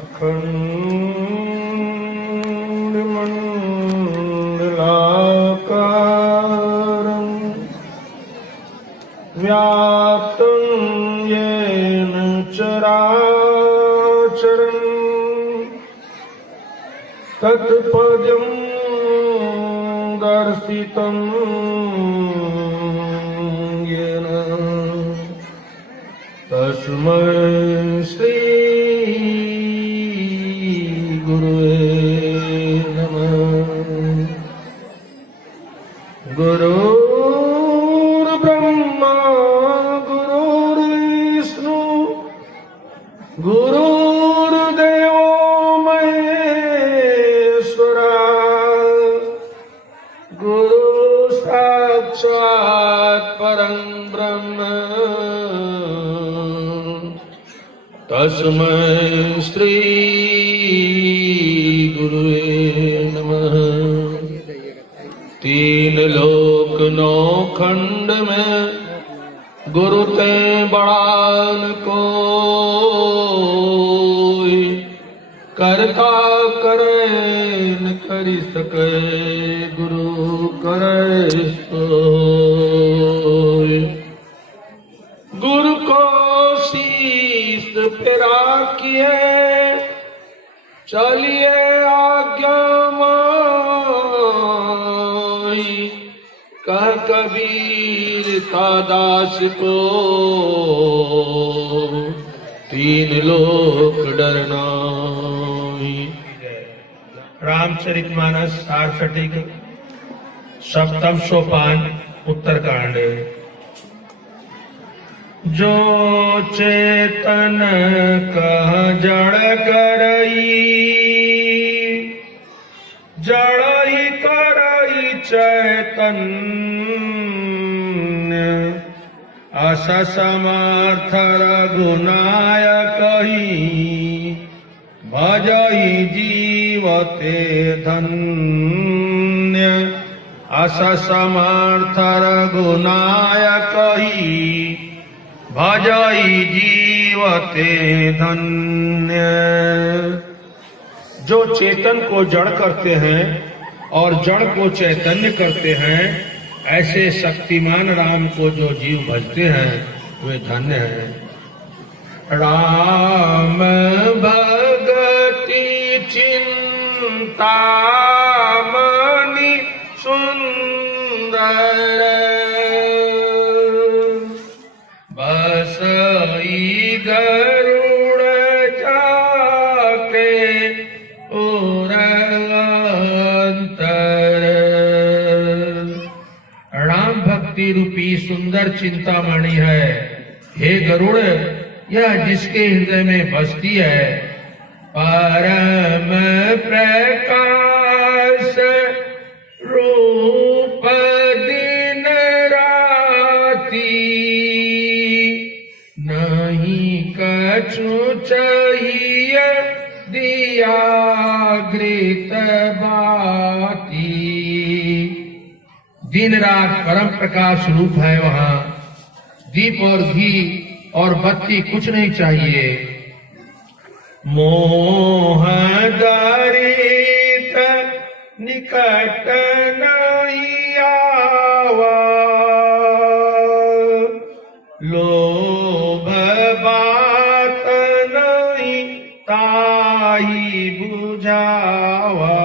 अखंड मंडलाकारं व्याप्तं येन चराचरं तत्पदं दर्शितं येन तस्मै श्री गुरुर्ब्रह्मा गुरुर्विष्णु गुरुर्देवो महेश्वरा गुरु साक्षात् परं ब्रह्म तस्मै श्री गुरुवे नमः। तीन लोक नौ खंड में गुरु ते बड़ान कोई, करता करे न करी सके गुरु करे सोई। गुरु को शीस फिरा किए चलिए आज्ञा माई, कह कबीर का दास को तीन लोक डरना। रामचरितमानस सारसठिक सप्तम सोपान उत्तरकांड। जो चेतन कह जड़ करई, जड़ ही करई चैतन्य। अस समर्थ रघुनायक ही, भजई जीवते धन्य। अस समर्थ रघुनायक ही, भजई जीवते धन्य। जो चेतन को जड़ करते हैं और जड़ को चैतन्य करते हैं, ऐसे शक्तिमान राम को जो जीव भजते हैं वे धन्य हैं। राम भगति चिंतामणि सुंदर, बसई गरुड़ जाके उर अंतर। राम भक्ति रूपी सुंदर चिंतामणि है। हे गरुड़, यह जिसके हृदय में बसती है। परम प्रकाश रूप दिन राती, नहीं कछु चाहिए दिया घृत बाती। दिन रात परम प्रकाश रूप है वहाँ। दीप और घी और बत्ती कुछ नहीं चाहिए। मोह दरित निकट नहीं आवा, लोभ बात नहीं ताई बुझावा।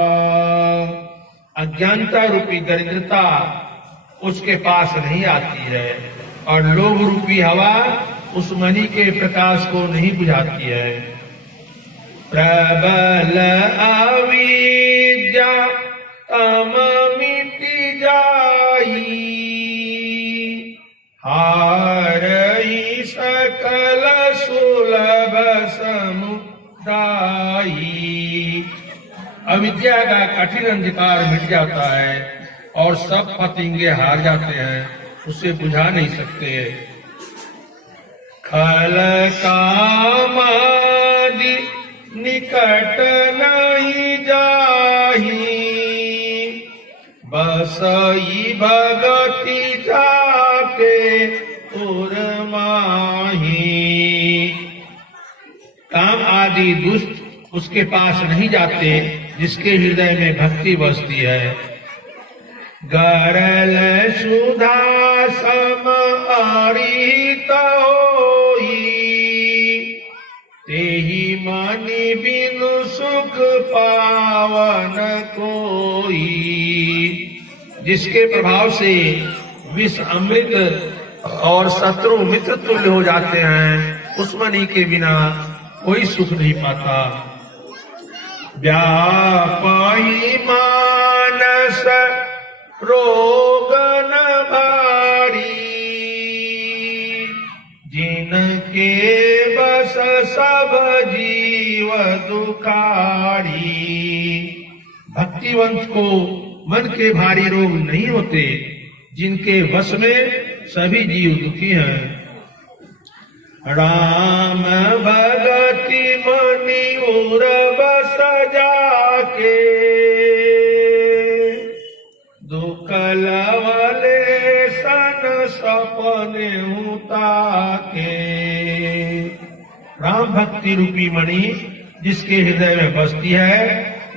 अज्ञानता रूपी दरिद्रता उसके पास नहीं आती है और लोभ रूपी हवा उस मणि के प्रकाश को नहीं बुझाती है। प्रबल अविद्या तम मिटि जाई, हारई सकल सुलभ समुदायी। अविद्या का कठिन अंधकार मिट जाता है और सब पतंगे हार जाते हैं, उसे बुझा नहीं सकते। खल कामादि निकट नहीं जाही, बसई भगति जाके उर माही। काम आदि दुष्ट उसके पास नहीं जाते, जिसके हृदय में भक्ति बसती है। गरल सुधा सम अरित होई, तेहि मनि बिनु सुख पावन कोई। जिसके प्रभाव से विष अमृत और शत्रु मित्र तुल्य हो जाते हैं, उस मणि के बिना कोई सुख नहीं पाता। व्यापाई मानस रोग न भारी, जिनके बस सब जीव दुखारी। भक्तिवंत को मन के भारी रोग नहीं होते, जिनके वश में सभी जीव दुखी हैं। राम भगति मनि उर बस जाके, दुख लवले सन सपने उताके। राम भक्ति रूपी मणि जिसके हृदय में बसती है,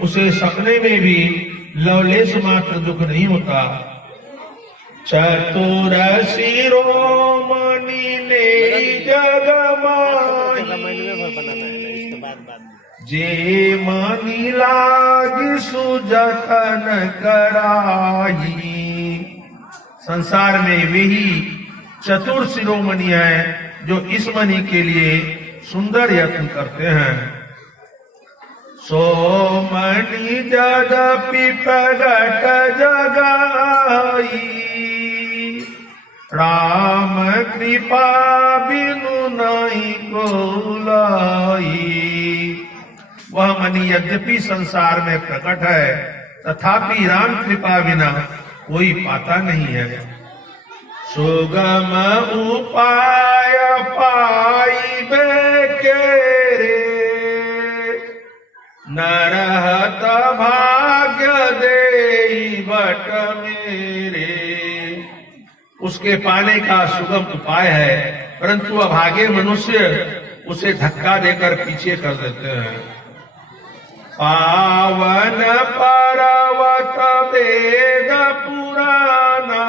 उसे सपने में भी लवलेश मात्र दुख नहीं होता। चतुर शिरोमणि ने जग माही, जे मनि लाग सुजतन कराई। संसार में वे ही चतुर शिरोमणि हैं जो इस मणि के लिए सुंदर यत्न करते हैं। सो मणि यद्यपि प्रगट जगाई, राम कृपा बिनु नहीं को लाई। वह मणि यद्यपि संसार में प्रकट है, तथापि राम कृपा बिना कोई पाता नहीं है। सुगम उपाय पाई बेकेरे, नरहत भाग्य देई बट मेरे। उसके पाने का सुगम उपाय है, परंतु अभागे मनुष्य उसे धक्का देकर पीछे कर देते हैं। पावन पर्वत वेद पुराना,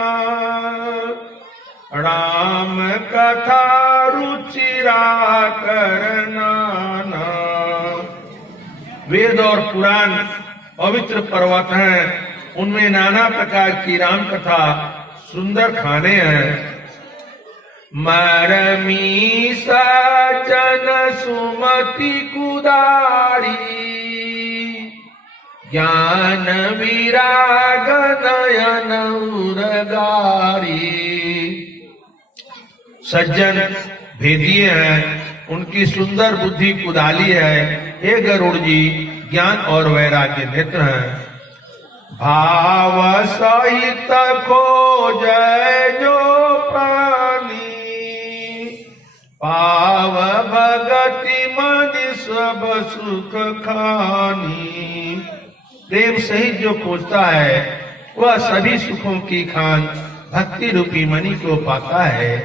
राम कथा रुचिरा करनाना। वेद और पुराण पवित्र पर्वत हैं, उनमें नाना प्रकार की राम कथा सुंदर खाने हैं। मरमी सजन सुमति कुदारी, ज्ञान विराग नयन उरगारी। सज्जन भेदिए हैं, उनकी सुंदर बुद्धि कुदाली है। हे गरुड़ जी, ज्ञान और वैराग्य नेत्र हैं। भाव सहित खोजै जो प्राणी, पाव भगति मनि सब सुख खानी। प्रेम सहित जो खोजता है, वह सभी सुखों की खान भक्ति रूपी मणि को पाता है।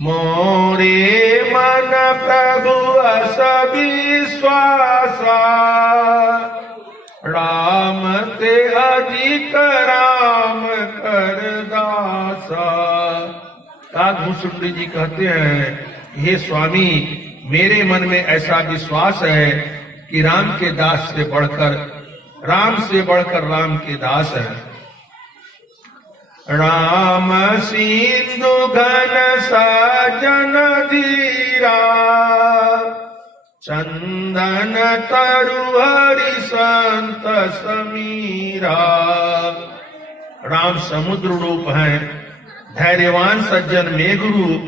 मोरे मन प्रभु अस विश्वासा, राम ते अधिक राम कर दासा। काकभूषुंडी जी कहते हैं, हे स्वामी, मेरे मन में ऐसा विश्वास है कि राम के दास से बढ़कर राम के दास है। राम सिंधु घन सजन धीरा, चंदन तरु हरि संत समीरा। राम समुद्र रूप है, धैर्यवान सज्जन मेघ रूप,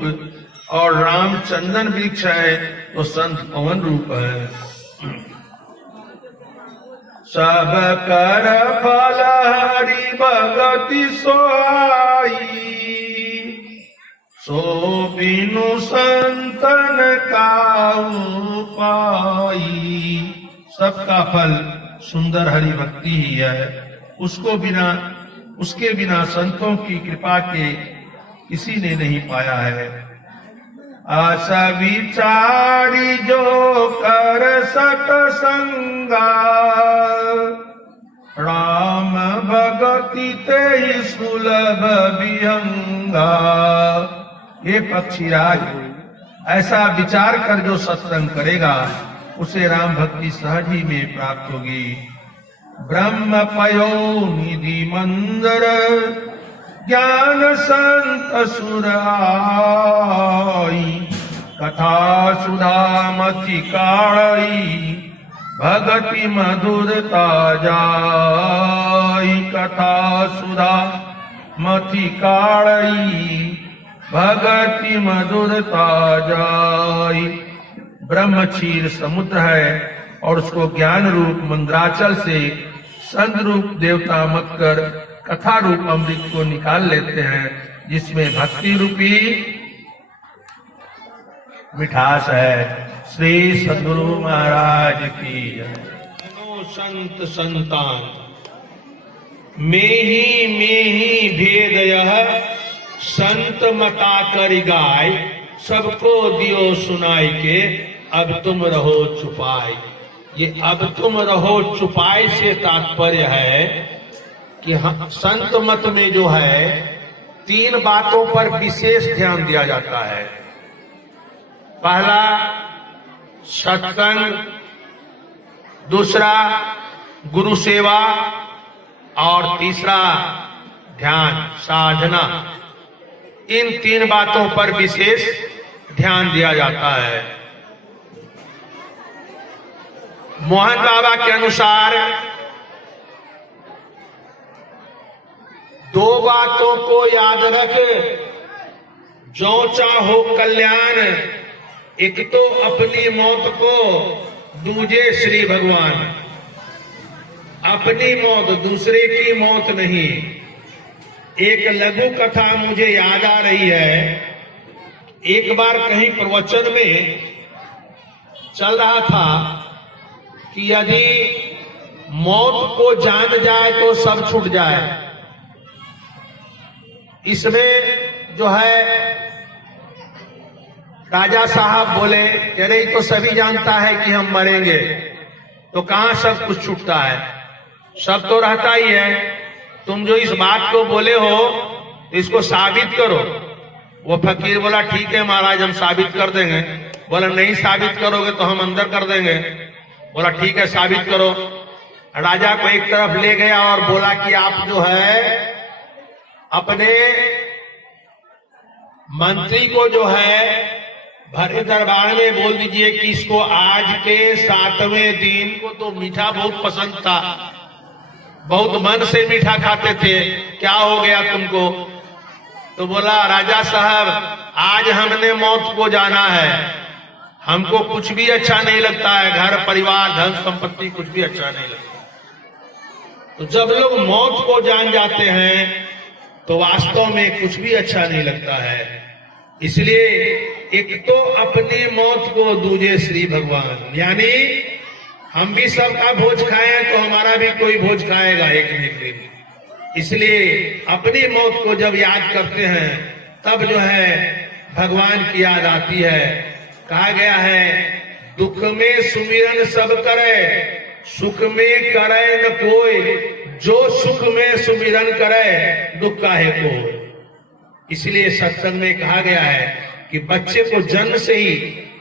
और राम चंदन वृक्ष है तो संत पवन रूप है। सब कर फल हरि भगति सोहाई, सो बिनु संतन काऊ पाई। सबका फल सुंदर हरि भक्ति ही है, उसके बिना संतों की कृपा के किसी ने नहीं पाया है। आशा विचारी जो सतसंगा, राम भगति ते सुलभ विहंगा। ये पक्षीराज, ऐसा विचार कर जो सत्संग करेगा उसे राम भक्ति सहज ही में प्राप्त होगी। ब्रह्म पयो निधि मंदर, ज्ञान संत सुर आई, कथा सुधा मति काढ़ई, भगति मधुरता जाई। कथा सुधा मति काढ़ई, भगति मधुरता जाई। ब्रह्म क्षीर समुद्र है और उसको ज्ञान रूप मंद्राचल से संत रूप देवता मत कर कथा रूप अमृत को निकाल लेते हैं, जिसमें भक्ति रूपी मिठास है। श्री सद्गुरु महाराज की संत संतान में ही भेद यह, संत मता कर गाय, सबको दियो सुनाई के, अब तुम रहो छुपाए। ये अब तुम रहो छुपाए से तात्पर्य है कि संत मत में जो है 3 बातों पर विशेष ध्यान दिया जाता है। पहला सत्संग, दूसरा गुरु सेवा और तीसरा ध्यान साधना। इन 3 बातों पर विशेष ध्यान दिया जाता है। मोहन बाबा के अनुसार 2 बातों को याद रख, जो चाहो कल्याण, एक तो अपनी मौत को, दूजे श्री भगवान। अपनी मौत, दूसरे की मौत नहीं। एक लघु कथा मुझे याद आ रही है। एक बार कहीं प्रवचन में चल रहा था कि यदि मौत को जान जाए तो सब छूट जाए। इसमें जो है राजा साहब बोले, कह रहे तो सभी जानता है कि हम मरेंगे, तो कहां सब कुछ छूटता है, सब तो रहता ही है। तुम जो इस बात को बोले हो इसको साबित करो। वो फकीर बोला ठीक है महाराज हम साबित कर देंगे। बोला नहीं साबित करोगे तो हम अंदर कर देंगे। बोला ठीक है साबित करो। राजा को एक तरफ ले गया और बोला कि आप जो है अपने मंत्री को जो है भरे दरबार में बोल दीजिए कि इसको आज के 7वें दिन को तो मीठा बहुत पसंद था, बहुत मन से मीठा खाते थे, क्या हो गया तुमको? तो बोला राजा साहब आज हमने मौत को जाना है, हमको कुछ भी अच्छा नहीं लगता है, घर परिवार धन संपत्ति कुछ भी अच्छा नहीं लगता। तो जब लोग मौत को जान जाते हैं तो वास्तव में कुछ भी अच्छा नहीं लगता है। इसलिए एक तो अपनी मौत को, दूजे श्री भगवान। यानी हम भी सबका भोज खाएं तो हमारा भी कोई भोज खाएगा एक न एक दिन। इसलिए अपनी मौत को जब याद करते हैं तब जो है भगवान की याद आती है। कहा गया है दुख में सुमिरन सब करे, सुख में करे न कोई, जो सुख में सुमिरन करे दुख काहे को। इसलिए सत्संग में कहा गया है कि बच्चे को जन्म से ही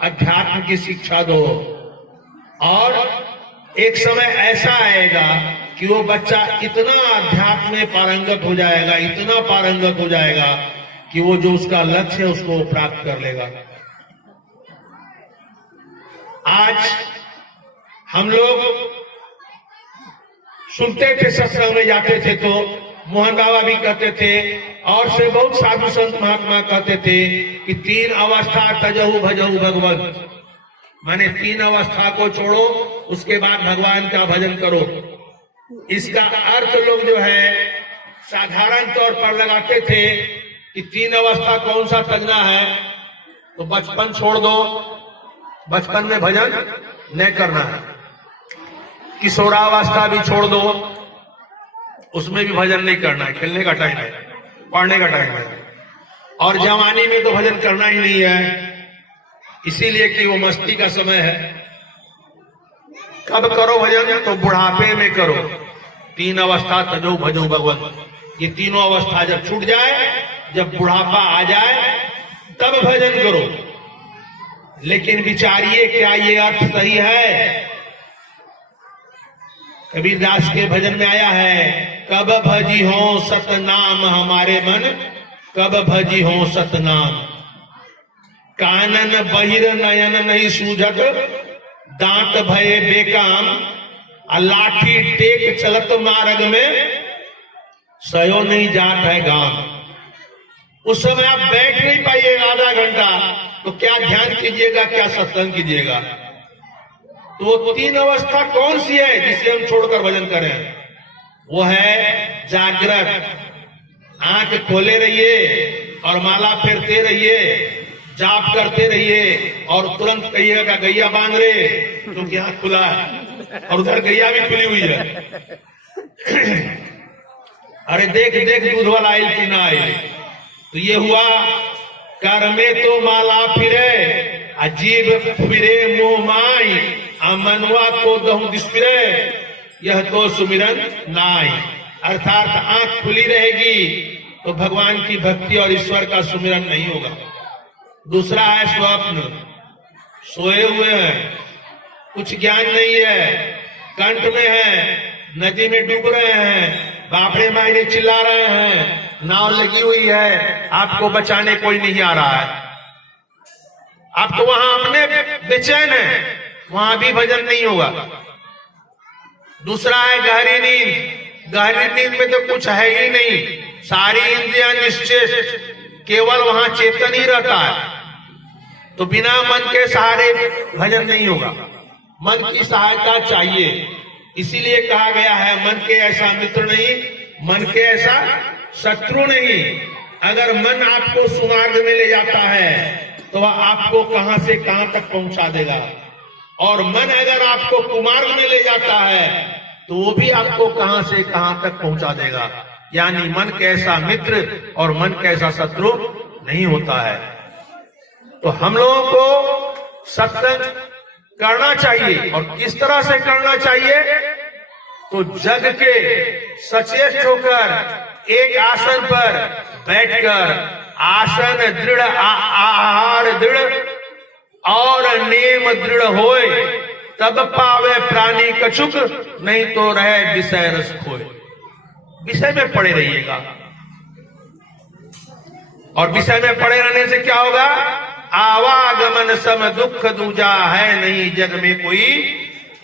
अध्यात्म की शिक्षा दो, और एक समय ऐसा आएगा कि वो बच्चा इतना अध्यात्म में पारंगत हो जाएगा, इतना पारंगत हो जाएगा कि वो जो उसका लक्ष्य है उसको प्राप्त कर लेगा। आज हम लोग सुनते थे, सत्संग में जाते थे तो मोहन बाबा भी कहते थे और से बहुत साधु संत महात्मा कहते थे कि 3 अवस्था तजहु भजहु भगवत, माने 3 अवस्था को छोड़ो उसके बाद भगवान का भजन करो। इसका अर्थ लोग जो है साधारण तौर पर लगाते थे कि 3 अवस्था कौन सा तजना है, तो बचपन छोड़ दो, बचपन में भजन नहीं करना है। किशोरावस्था भी छोड़ दो, उसमें भी भजन नहीं करना है, खेलने का टाइम है, पढ़ने का टाइम है। और जवानी में तो भजन करना ही नहीं है, इसीलिए कि वो मस्ती का समय है। कब करो भजन? तो बुढ़ापे में करो। 3 अवस्था तजो भजो भगवन, ये तीनों अवस्था जब छूट जाए, जब बुढ़ापा आ जाए, तब भजन करो। लेकिन विचारिए क्या ये अर्थ सही है? कबीरदास के भजन में आया है, कब भजी हो सतनाम हमारे मन, कब भजी हो सतनाम। कानन बहिर नयन नहीं सूझत, दांत भये बेकाम। लाठी टेक चलत मार्ग में, सयो नहीं जात है गांव। उस समय आप बैठ नहीं पाइएगा आधा घंटा, तो क्या ध्यान कीजिएगा, क्या सत्संग कीजिएगा? तो वो 3 अवस्था कौन सी है जिसे हम छोड़कर भजन करें? वो है जागृत, आंख खोले रहिए और माला फेरते रहिए, जाप करते रहिए और तुरंत कहिएगा गैया बांध रहे, क्योंकि आंख खुला है और उधर गैया भी खुली हुई है। अरे देख देख दूध वाला आयल कि ना आयल। तो ये हुआ, कर में तो माला फिरे, अजीब फिरे मुंह माई, मनवा को दहु दिसरे, यह तो सुमिरन नाई। अर्थात आंख खुली रहेगी तो भगवान की भक्ति और ईश्वर का सुमिरन नहीं होगा। दूसरा है स्वप्न, सोए हुए हैं, कुछ ज्ञान नहीं है, कंठ में है, नदी में डूब रहे हैं, बापड़े मायने चिल्ला रहे हैं, नाव लगी हुई है, आपको बचाने कोई नहीं आ रहा है। आप तो वहां अपने बेचैन है, वहां भी भजन नहीं होगा। दूसरा है गहरी नींद, गहरी नींद में तो कुछ है ही नहीं, सारी इंद्रियां निश्चेष्ट, केवल वहां चेतन ही रहता है। तो बिना मन के सहारे भजन नहीं होगा, मन की सहायता चाहिए। इसीलिए कहा गया है, मन के ऐसा मित्र नहीं, मन के ऐसा शत्रु नहीं। अगर मन आपको सुमार्ग में ले जाता है तो वह आपको कहां से कहां तक पहुंचा देगा, और मन अगर आपको कुमार्ग में ले जाता है तो वो भी आपको कहां से कहां तक पहुंचा देगा। यानी मन कैसा मित्र और मन कैसा शत्रु नहीं होता है। तो हम लोगों को सत्संग करना चाहिए, और किस तरह से करना चाहिए? तो जग के सचेष्ट होकर एक आसन पर बैठकर, आसन दृढ़, आहार दृढ़ और नेम दृढ़ होए, तब पावे प्राणी कछुक, नहीं तो रहे विषय रस खोए। विषय में पड़े रहिएगा, और विषय में पड़े रहने से क्या होगा? आवागमन सम दुख दूजा है नहीं जग में कोई,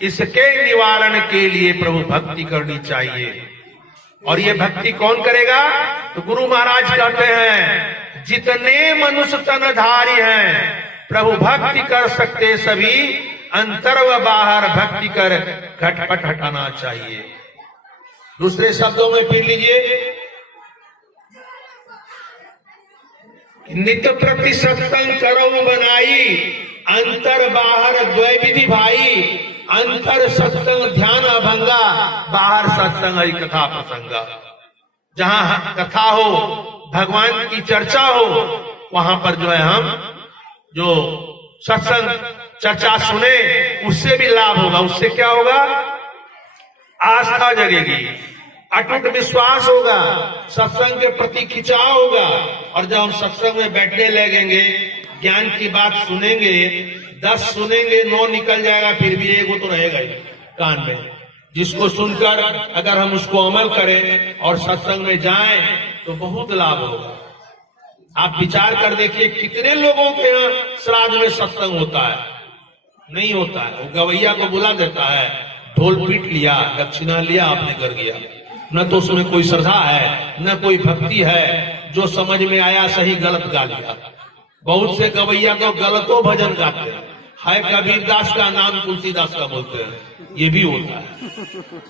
इसके निवारण के लिए प्रभु भक्ति करनी चाहिए। और ये भक्ति कौन करेगा? तो गुरु महाराज कहते हैं, जितने मनुष्य तनधारी हैं प्रभु भक्ति कर सकते सभी, अंतर व बाहर भक्ति कर घटपट हटाना चाहिए। दूसरे शब्दों में फिर लीजिए, नित्य प्रति सत्संग करो बनाई, अंतर बाहर द्वय विधि भाई, अंतर सत्संग ध्यान अभंगा, बाहर सत्संग हरि कथा प्रसंगा। जहां कथा हो, भगवान की चर्चा हो, वहां पर जो है हम जो सत्संग चर्चा सुने, उससे भी लाभ होगा। उससे क्या होगा? आस्था जगेगी, अटूट विश्वास होगा, सत्संग के प्रति खिंचाव होगा। और जब हम सत्संग में बैठने लगेंगे, ज्ञान की बात सुनेंगे, 10 सुनेंगे, 9 निकल जाएगा, फिर भी एक वो तो रहेगा ही कान में, जिसको सुनकर अगर हम उसको अमल करें और सत्संग में जाएं तो बहुत लाभ होगा। आप विचार कर देखिए, कितने लोगों के यहाँ श्राद्ध में सत्संग होता है? नहीं होता है। वो गवैया को बुला देता है, ढोल पीट लिया, दक्षिणा लिया, आपने कर गया। न तो उसमें कोई श्रद्धा है, न कोई भक्ति है, जो समझ में आया सही गलत गा लिया। बहुत से गवैया तो गलतों भजन गाते हैं, है कबीरदास का नाम तुलसीदास का बोलते हैं, ये भी होता है।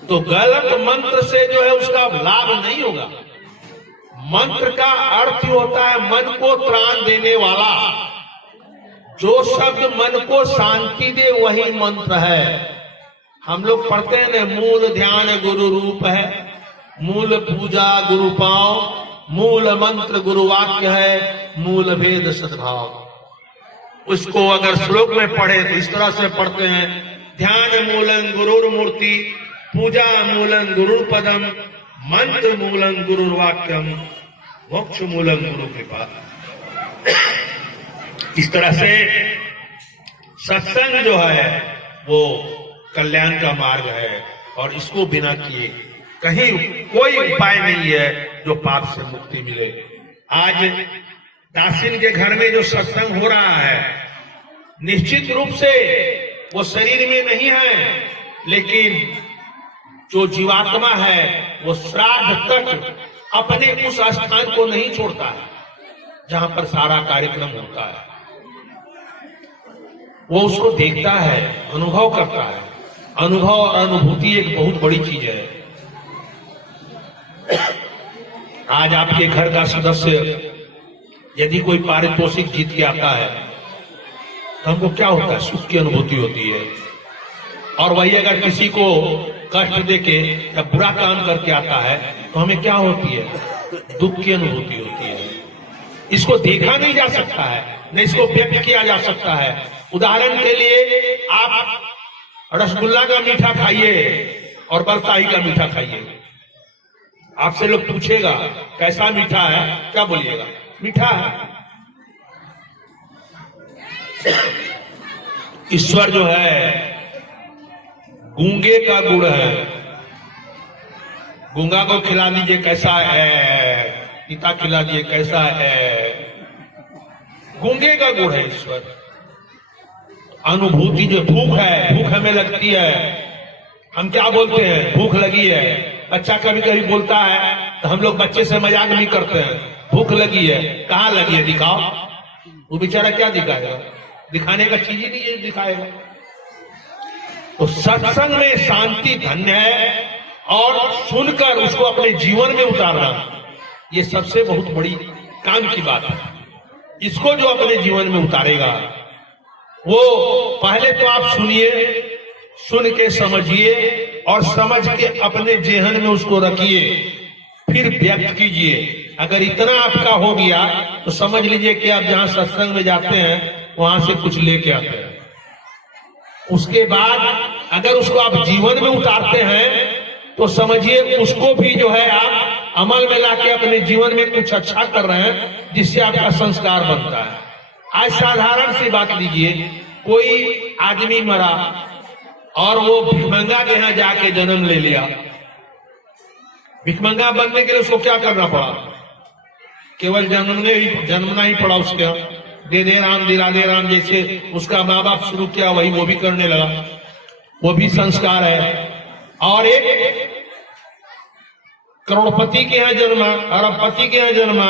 तो गलत मंत्र से जो है उसका लाभ नहीं होगा। मंत्र का अर्थ होता है मन को त्राण देने वाला। जो शब्द मन को शांति दे वही मंत्र है। हम लोग पढ़ते हैं ना, मूल ध्यान गुरु रूप है, मूल पूजा गुरु पांव, मूल मंत्र गुरु वाक्य है, मूल वेद सद्भाव। उसको अगर श्लोक में पढ़े तो इस तरह से पढ़ते हैं, ध्यान मूलं गुरुर्मूर्ति, पूजा मूलं गुरुर्पदम, मंत्र मूलं गुरुर्वाक्यम, मोक्ष मूलं गुरु कृपा। इस तरह से सत्संग जो है वो कल्याण का मार्ग है, और इसको बिना किए कहीं कोई उपाय नहीं है जो पाप से मुक्ति मिले। आज दासीन के घर में जो सत्संग हो रहा है, निश्चित रूप से वो शरीर में नहीं है, लेकिन जो जीवात्मा है वो श्राद्ध तक अपने उस स्थान को नहीं छोड़ता है जहां पर सारा कार्यक्रम होता है। वो उसको देखता है, अनुभव करता है। अनुभव और अनुभूति एक बहुत बड़ी चीज है। आज आपके घर का सदस्य यदि कोई पारितोषिक जीत के आता है तो हमको क्या होता है? सुख की अनुभूति होती है। और वही अगर किसी को कष्ट देके या बुरा काम करके आता है तो हमें क्या होती है? दुख की अनुभूति होती है। इसको देखा नहीं जा सकता है, न इसको व्यक्त किया जा सकता है। उदाहरण के लिए आप रसगुल्ला का मीठा खाइए और बरसाई का मीठा खाइए। आपसे लोग पूछेगा कैसा मीठा है, क्या बोलिएगा? मीठा है। ईश्वर जो है गूंगे का गुड़ है। गूंगा को खिला दीजिए कैसा है, पिता खिला दीजिए कैसा है। गूंगे का गुड़ है ईश्वर। अनुभूति जो भूख है, भूख हमें लगती है, हम क्या बोलते हैं? भूख लगी है। बच्चा कभी कभी बोलता है तो हम लोग बच्चे से मजाक नहीं करते हैं, भूख लगी है। कहाँ लगी है? दिखाओ। वो बेचारा क्या दिखाएगा? दिखाने का चीज ही नहीं है, दिखाएगा। तो सत्संग में शांति धन्य है, और सुनकर उसको अपने जीवन में उतारना ये सबसे बहुत बड़ी काम की बात है। इसको जो अपने जीवन में उतारेगा वो पहले तो आप सुनिए, सुन के समझिए, और समझ के अपने जेहन में उसको रखिए, फिर व्यक्त कीजिए। अगर इतना आपका हो गया तो समझ लीजिए कि आप जहां सत्संग में जाते हैं वहां से कुछ लेके आते हैं। उसके बाद अगर उसको आप जीवन में उतारते हैं तो समझिए उसको भी जो है आप अमल में लाके अपने जीवन में कुछ अच्छा कर रहे हैं, जिससे आपका संस्कार बनता है। आज साधारण सी बात लीजिए, कोई आदमी मरा और वो भिखमंगा के यहाँ जाके जन्म ले लिया। भिखमंगा बनने के लिए उसको क्या करना पड़ा? केवल जन्मना ही पड़ा उसके यहाँ। दे दे राम दिला दे राम जैसे उसका माँ बाप शुरू किया वही वो भी करने लगा, वो भी संस्कार है। और एक करोड़पति के यहाँ जन्मा, अरबपति के यहाँ जन्मा,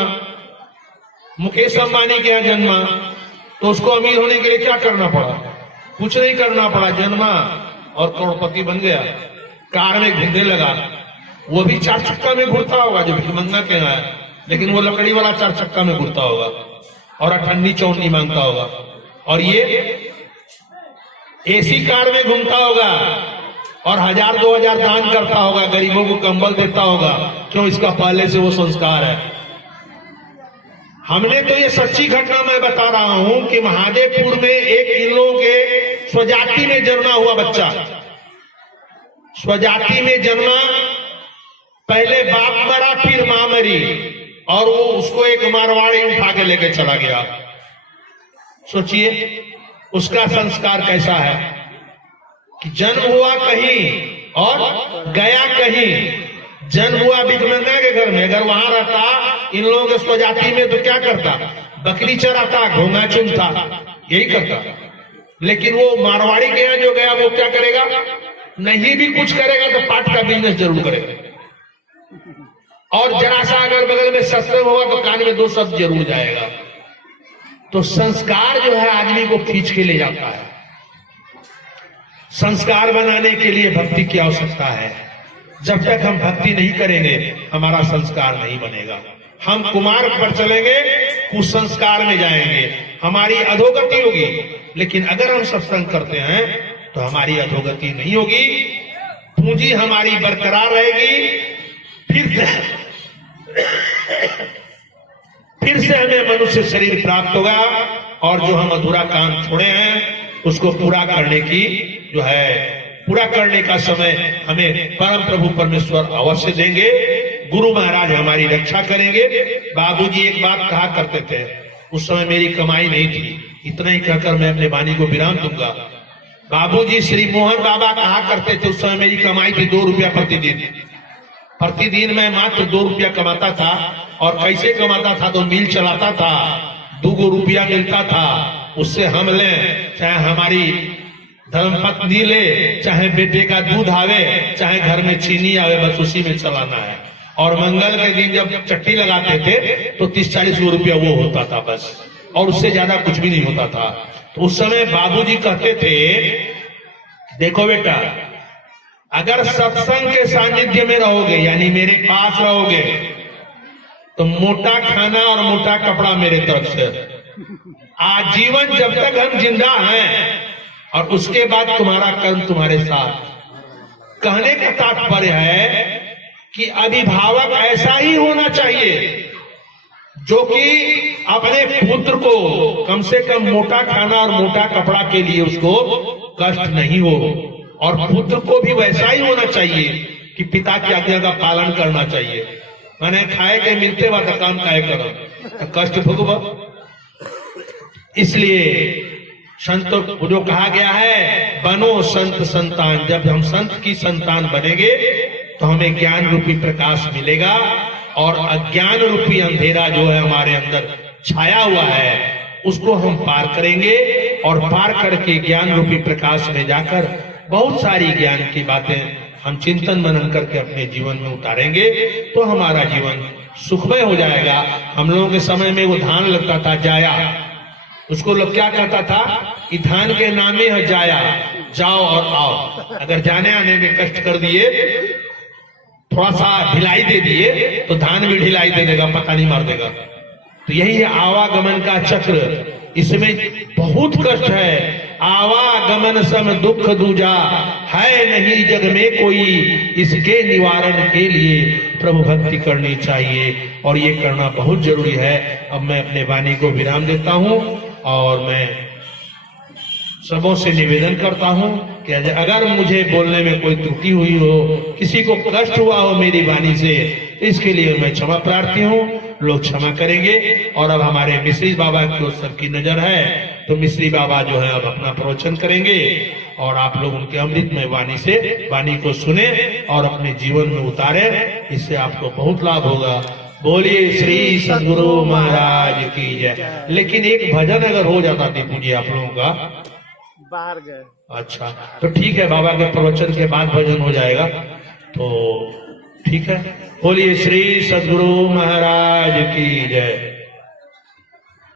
मुकेश अंबानी के यहाँ जन्मा, तो उसको अमीर होने के लिए क्या करना पड़ा? कुछ नहीं करना पड़ा, जन्मा और करोड़पति बन गया। कार में घूमने लगा, वो भी 4 चक्का में घूमता होगा जो भिखमंगा के यहाँ है, लेकिन वो लकड़ी वाला 4 चक्का में घूमता होगा और अठन्नी चौनी मांगता होगा। और ये एसी कार में घूमता होगा और 1000-2000 दान करता होगा, गरीबों को कंबल देता होगा। क्यों? इसका पहले से वो संस्कार है। हमने तो ये सच्ची घटना मैं बता रहा हूं कि महादेवपुर में एक इन लोगों के स्वजाति में जन्मा हुआ बच्चा, स्वजाति में जन्मा, पहले बाप मरा फिर मां मरी, और वो उसको एक मारवाड़ी उठा के लेके चला गया। सोचिए उसका संस्कार कैसा है कि जन्म हुआ कहीं और गया कहीं। जन्म हुआ भिखमंगा के घर में, अगर वहां रहता इन लोगों के स्वजाति में तो क्या करता? बकरी चराता, घोंगा चुनता, यही करता। लेकिन वो मारवाड़ी के यहाँ जो गया वो क्या करेगा? नहीं भी कुछ करेगा तो पाट का बिजनेस जरूर करेगा, और जरा सा अगर बगल में सत्संग होगा तो कान में 2 शब्द जरूर जाएगा। तो संस्कार जो है आदमी को खींच के ले जाता है। संस्कार बनाने के लिए भक्ति की आवश्यकता है। जब तक हम भक्ति नहीं करेंगे हमारा संस्कार नहीं बनेगा। हम कुमार्ग पर चलेंगे, कुसंस्कार में जाएंगे, हमारी अधोगति होगी। लेकिन अगर हम सत्संग करते हैं तो हमारी अधोगति नहीं होगी, पूंजी हमारी बरकरार रहेगी। फिर से हमें मनुष्य शरीर प्राप्त होगा, और जो हम अधूरा काम छोड़े हैं उसको पूरा करने की जो है पूरा करने का समय हमें परम प्रभु परमेश्वर अवश्य देंगे। गुरु महाराज हमारी रक्षा करेंगे। बाबूजी एक बात कहा करते थे, उस समय मेरी कमाई नहीं थी, इतना ही कहकर मैं अपने वाणी को विराम दूंगा। बाबूजी श्री मोहन बाबा कहा करते थे, उस समय मेरी कमाई थी 2 रुपया प्रतिदिन। प्रतिदिन मैं मात्र 2 रुपया कमाता था, और कैसे कमाता था तो मिल चलाता था, 2 रुपया मिलता था, उससे हम ले, चाहे हमारी धर्मपत्नी ले, चाहे बेटे का दूध आवे, चाहे घर में चीनी आवे, बस उसी में चलाना है। और मंगल के दिन जब चट्टी लगाते थे तो 30-40 रुपया वो होता था बस, और उससे ज्यादा कुछ भी नहीं होता था। तो उस समय बाबूजी कहते थे, देखो बेटा, अगर सत्संग के सानिध्य में रहोगे, यानी मेरे पास रहोगे, तो मोटा खाना और मोटा कपड़ा मेरे तरफ से आजीवन, जब तक हम जिंदा हैं, और उसके बाद तुम्हारा कर्म तुम्हारे साथ। कहने का तात्पर्य है कि अभिभावक ऐसा ही होना चाहिए जो कि अपने पुत्र को कम से कम मोटा खाना और मोटा कपड़ा के लिए उसको कष्ट नहीं हो, और पुत्र को भी वैसा ही होना चाहिए कि पिता की आज्ञा का पालन करना चाहिए। मैंने खाए के मिलते बात काम काहे करो, कष्ट भोगो। इसलिए संतों को जो कहा गया है, बनो संत संतान, जब हम संत की संतान बनेंगे तो हमें ज्ञान रूपी प्रकाश मिलेगा, और अज्ञान रूपी अंधेरा जो है हमारे अंदर छाया हुआ है उसको हम पार करेंगे, और पार करके ज्ञान रूपी प्रकाश में जाकर बहुत सारी ज्ञान की बातें हम चिंतन मनन करके अपने जीवन में उतारेंगे, तो हमारा जीवन सुखमय हो जाएगा। हम लोगों के समय में वो धान लगता था जाया, उसको लोग क्या कहता था कि धान के नाम ही है जाया, जाओ और आओ। अगर जाने आने में कष्ट कर दिए, थोड़ा सा ढिलाई दे दिए, तो धान भी ढिलाई दे देगा, पता नहीं मार देगा। तो यही है आवागमन का चक्र, इसमें बहुत कष्ट है। आवागमन सम दुख दूजा, है नहीं जग में कोई, इसके निवारण के लिए प्रभु भक्ति करनी चाहिए, और ये करना बहुत जरूरी है। अब मैं अपने वाणी को विराम देता हूँ, और मैं सबों से निवेदन करता हूँ कि अगर मुझे बोलने में कोई त्रुटि हुई हो, किसी को कष्ट हुआ हो मेरी वाणी से, इसके लिए मैं क्षमा प्रार्थी हूँ। लोग क्षमा करेंगे। और अब हमारे मिश्री बाबा की ओर सबकी नजर है, तो मिश्री बाबा जो है अब अपना प्रवचन करेंगे, और आप लोग उनके अमृतमय वाणी से वाणी को सुने और अपने जीवन में उतारे, इससे आपको बहुत लाभ होगा। बोलिए श्री सद्गुरु महाराज की जय। लेकिन एक भजन अगर हो जाता दीपू जी आप लोगों का, बाहर गए। अच्छा तो ठीक है, बाबा के प्रवचन के बाद भजन हो जाएगा, तो ठीक है। बोलिए श्री सद्गुरु महाराज की जय।